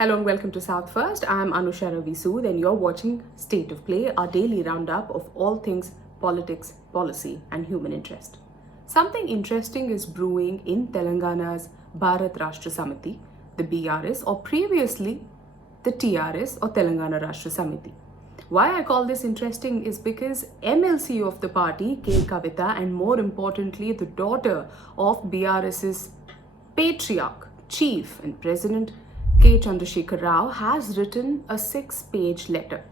Hello and welcome to South First. I'm Anusha Ravi Sood and you're watching State of Play, our daily roundup of all things politics, policy and human interest. Something interesting is brewing in Telangana's Bharat Rashtra Samiti, the BRS, or previously the TRS or Telangana Rashtra Samiti. Why I call this interesting is because MLC of the party, K. Kavitha, and more importantly the daughter of BRS's patriarch, chief and president K. Chandrasekhar Rao, has written a 6-page letter.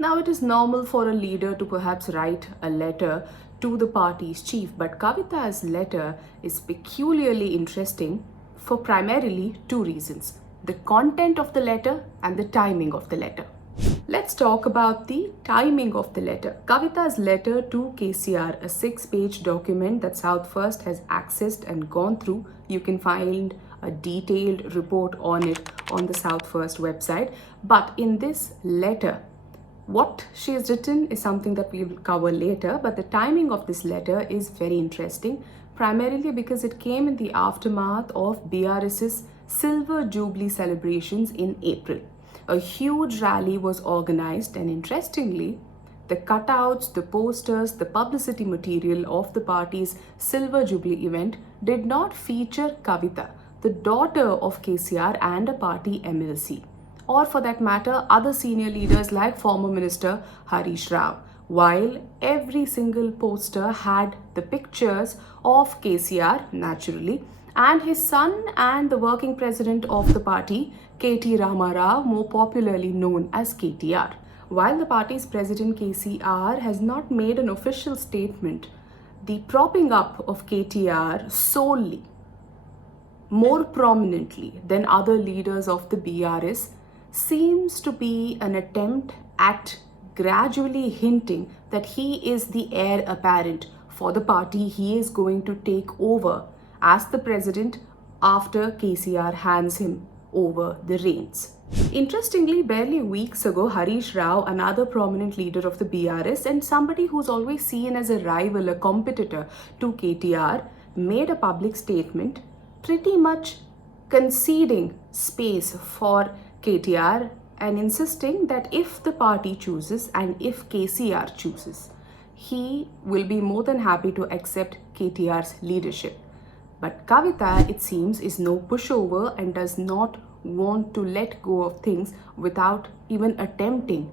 Now, it is normal for a leader to perhaps write a letter to the party's chief, but Kavitha's letter is peculiarly interesting for primarily two reasons: the content of the letter and the timing of the letter. Let's talk about the timing of the letter. Kavitha's letter to KCR, a 6-page document that South First has accessed and gone through. You can find a detailed report on it on the South First website. But in this letter, what she has written is something that we will cover later, but the timing of this letter is very interesting, primarily because it came in the aftermath of BRS's Silver Jubilee celebrations in April. A huge rally was organized, and interestingly, the cutouts, the posters, the publicity material of the party's Silver Jubilee event did not feature Kavitha, the daughter of KCR and a party MLC, or for that matter, other senior leaders like former Minister Harish Rao, while every single poster had the pictures of KCR, naturally, and his son and the working president of the party, KT Rama Rao, more popularly known as KTR. While the party's president KCR has not made an official statement, the propping up of KTR solely, more prominently than other leaders of the BRS, seems to be an attempt at gradually hinting that he is the heir apparent for the party he is going to take over as the president after KCR hands him over the reins. Interestingly, barely weeks ago, Harish Rao, another prominent leader of the BRS and somebody who's always seen as a rival, a competitor to KTR, made a public statement pretty much conceding space for KTR and insisting that if the party chooses and if KCR chooses, he will be more than happy to accept KTR's leadership. But Kavitha, it seems, is no pushover and does not want to let go of things without even attempting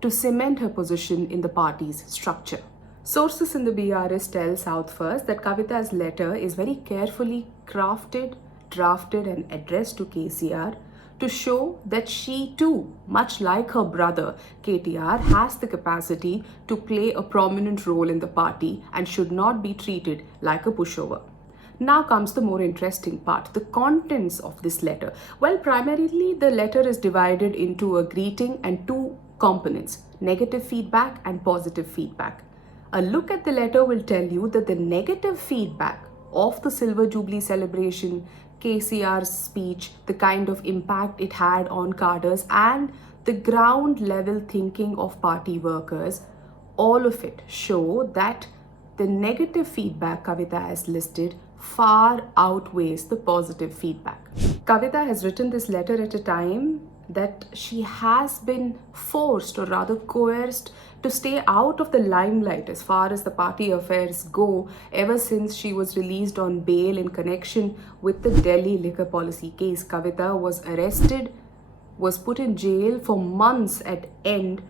to cement her position in the party's structure. Sources in the BRS tell South First that Kavitha's letter is very carefully crafted, drafted and addressed to KCR to show that she too, much like her brother KTR, has the capacity to play a prominent role in the party and should not be treated like a pushover. Now comes the more interesting part, the contents of this letter. Well, primarily the letter is divided into a greeting and two components: negative feedback and positive feedback. A look at the letter will tell you that the negative feedback of the Silver Jubilee celebration, KCR's speech, the kind of impact it had on cadres and the ground level thinking of party workers, all of it show that the negative feedback Kavitha has listed far outweighs the positive feedback. Kavitha has written this letter at a time that she has been forced, or rather coerced, to stay out of the limelight as far as the party affairs go ever since she was released on bail in connection with the Delhi liquor policy case. Kavitha was arrested, was put in jail for months at end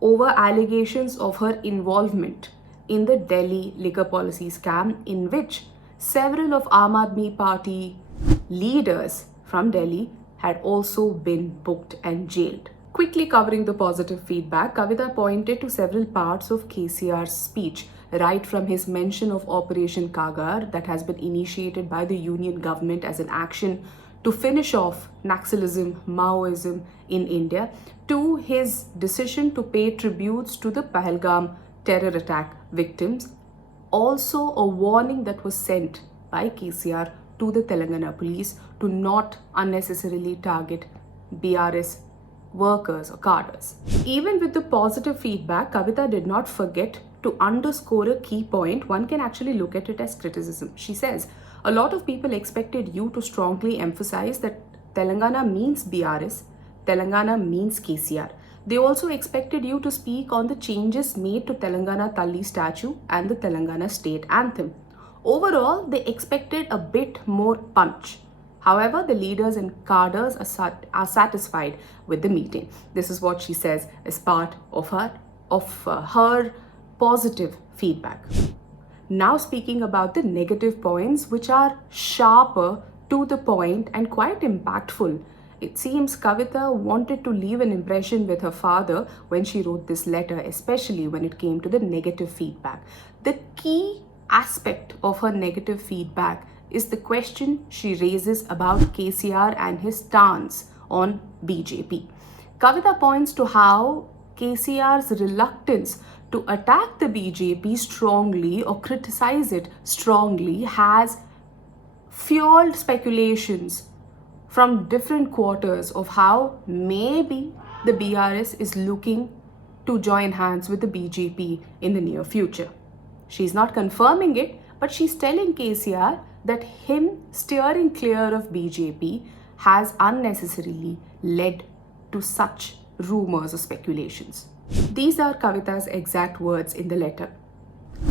over allegations of her involvement in the Delhi liquor policy scam, in which several of Aam Aadmi Party leaders from Delhi had also been booked and jailed. Quickly covering the positive feedback, Kavitha pointed to several parts of KCR's speech, right from his mention of Operation Kagar that has been initiated by the union government as an action to finish off Naxalism, Maoism in India, to his decision to pay tributes to the Pahalgam terror attack victims. Also, a warning that was sent by KCR to the Telangana police to not unnecessarily target BRS workers or cadres. Even with the positive feedback, Kavitha did not forget to underscore a key point. One can actually look at it as criticism. She says, a lot of people expected you to strongly emphasize that Telangana means BRS, Telangana means KCR. They also expected you to speak on the changes made to Telangana Talli statue and the Telangana state anthem. Overall, they expected a bit more punch. However, the leaders and cadres are satisfied with the meeting. This is what she says as part of her positive feedback. Now speaking about the negative points, which are sharper, to the point and quite impactful. It seems Kavitha wanted to leave an impression with her father when she wrote this letter, especially when it came to the negative feedback. The key aspect of her negative feedback is the question she raises about KCR and his stance on BJP. Kavitha points to how KCR's reluctance to attack the BJP strongly or criticize it strongly has fueled speculations from different quarters of how maybe the BRS is looking to join hands with the BJP in the near future. She's not confirming it, but she's telling KCR that him steering clear of BJP has unnecessarily led to such rumors or speculations. These are Kavitha's exact words in the letter.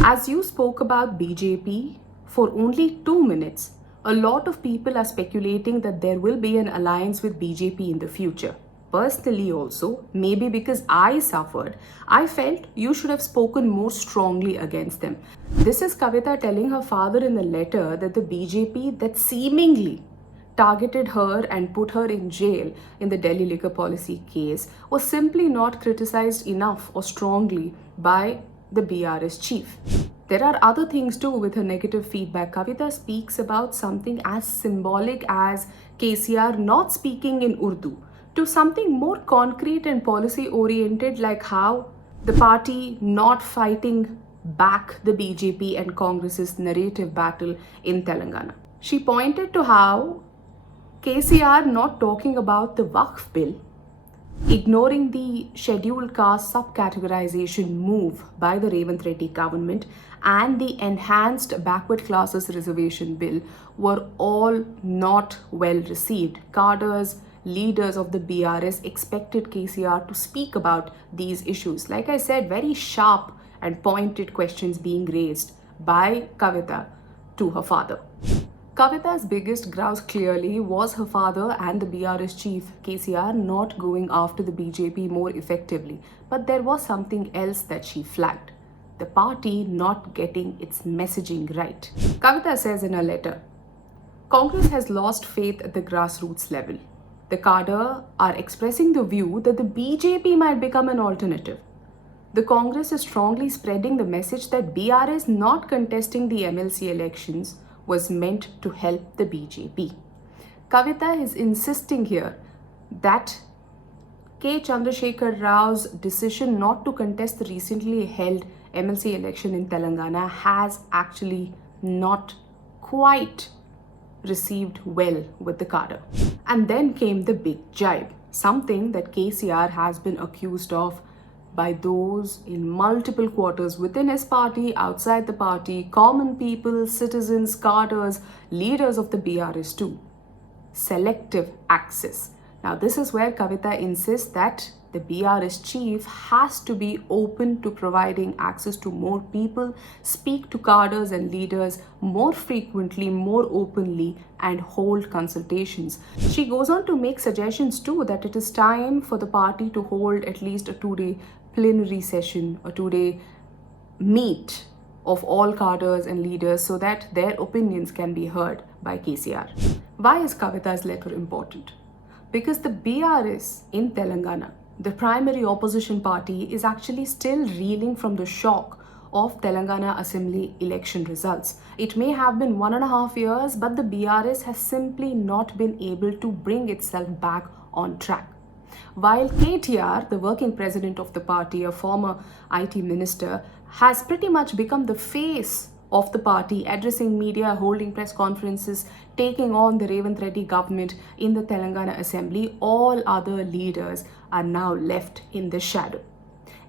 As you spoke about BJP for only 2 minutes, a lot of people are speculating that there will be an alliance with BJP in the future. Personally also, maybe because I suffered, I felt you should have spoken more strongly against them. This is Kavitha telling her father in the letter that the BJP that seemingly targeted her and put her in jail in the Delhi liquor policy case was simply not criticized enough or strongly by the BRS chief. There are other things too with her negative feedback. Kavitha speaks about something as symbolic as KCR not speaking in Urdu to something more concrete and policy oriented, like how the party not fighting back the BJP and Congress's narrative battle in Telangana. She pointed to how KCR not talking about the Waqf bill, ignoring the scheduled caste subcategorization move by the Revanth Reddy government, and the enhanced backward classes reservation bill were all not well received. Cadres, leaders of the BRS expected KCR to speak about these issues. Like I said, very sharp and pointed questions being raised by Kavitha to her father. Kavitha's biggest grouse clearly was her father and the BRS chief KCR not going after the BJP more effectively. But there was something else that she flagged: the party not getting its messaging right. Kavitha says in her letter, Congress has lost faith at the grassroots level. The cadre are expressing the view that the BJP might become an alternative. The Congress is strongly spreading the message that BRS not contesting the MLC elections was meant to help the BJP. Kavitha is insisting here that K. Chandrasekhar Rao's decision not to contest the recently held MLC election in Telangana has actually not quite received well with the cadre. And then came the big jibe, something that KCR has been accused of by those in multiple quarters within his party, outside the party, common people, citizens, cadres, leaders of the BRS too. Selective access. Now this is where Kavitha insists that the BRS chief has to be open to providing access to more people, speak to cadres and leaders more frequently, more openly, and hold consultations. She goes on to make suggestions too that it is time for the party to hold at least a 2-day plenary session, a 2-day meet of all cadres and leaders so that their opinions can be heard by KCR. Why is Kavitha's letter important? Because the BRS in Telangana, the primary opposition party, is actually still reeling from the shock of Telangana Assembly election results. It may have been 1.5 years, but the BRS has simply not been able to bring itself back on track. While KTR, the working president of the party, a former IT minister, has pretty much become the face of the party, addressing media, holding press conferences, taking on the Revanth Reddy government in the Telangana Assembly, all other leaders are now left in the shadow.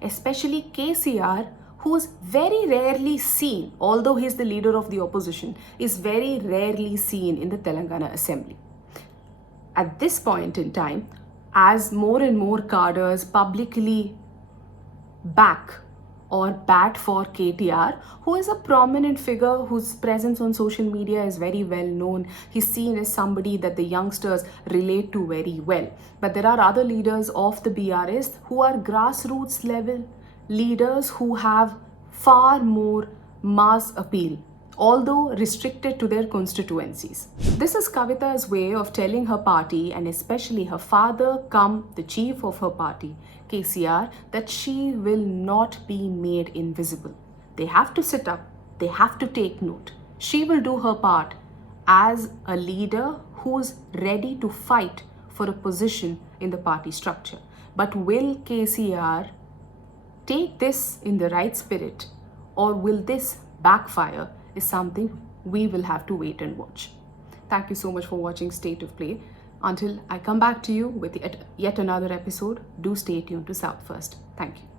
Especially KCR, who is very rarely seen, although he is the leader of the opposition, is very rarely seen in the Telangana Assembly. at this point in time, as more and more cadres publicly back or bat for KTR, who is a prominent figure whose presence on social media is very well known. He's seen as somebody that the youngsters relate to very well. But there are other leaders of the BRS who are grassroots level leaders who have far more mass appeal, although restricted to their constituencies. This is Kavitha's way of telling her party, and especially her father, come the chief of her party, KCR, that she will not be made invisible. They have to sit up, they have to take note. She will do her part as a leader who's ready to fight for a position in the party structure. But will KCR take this in the right spirit, or will this backfire, is something we will have to wait and watch. Thank you so much for watching State of Play. Until I come back to you with yet another episode, do stay tuned to South First. Thank you.